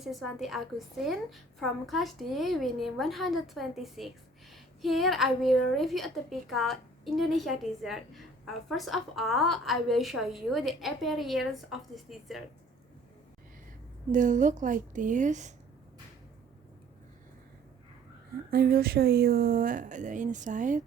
Siswanti Agustin from class D, winning 126. Here I will review a typical Indonesia dessert. First of all, I will show you the appearance of this dessert. They look like this. I will show you the inside.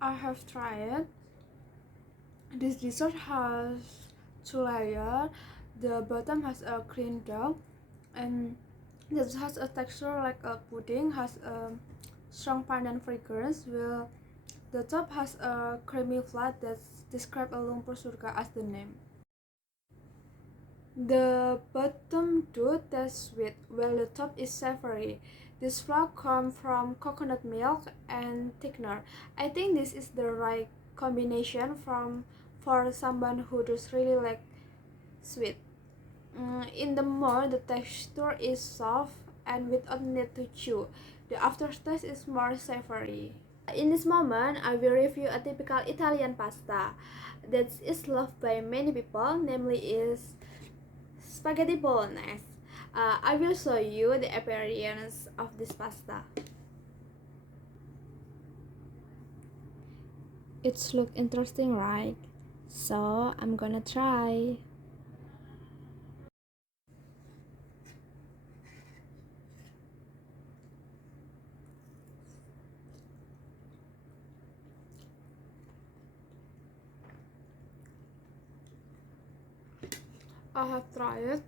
I have tried. This dessert has two layers. The bottom has a cream dough, and this has a texture like a pudding, has a strong pandan fragrance, while the top has a creamy flat that's described a lumpur surga as the name. The bottom dough tastes sweet, while the top is savory. This flour comes from coconut milk and thickener. I think this is the right combination for someone who does really like sweet. In the mouth, the texture is soft and without need to chew. The aftertaste is more savory. In this moment, I will review a typical Italian pasta that is loved by many people, namely is spaghetti bolognese. I will show you the appearance of this pasta. It's look interesting, right? So I'm gonna try. I have tried.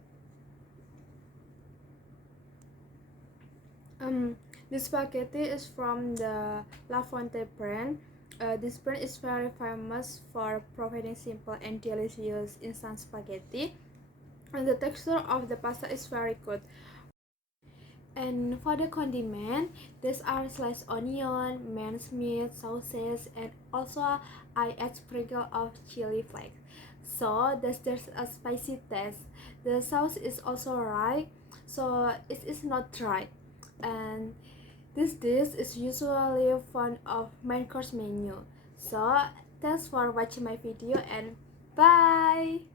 This spaghetti is from the La Fonte brand. This brand is very famous for providing simple and delicious instant spaghetti, and the texture of the pasta is very good. And for the condiment, these are sliced onion, minced meat, sauces, and also I add sprinkle of chili flakes. So there's a spicy taste. The sauce is also right, so it is not dry. And this dish is usually one of main course menu. So thanks for watching my video and bye.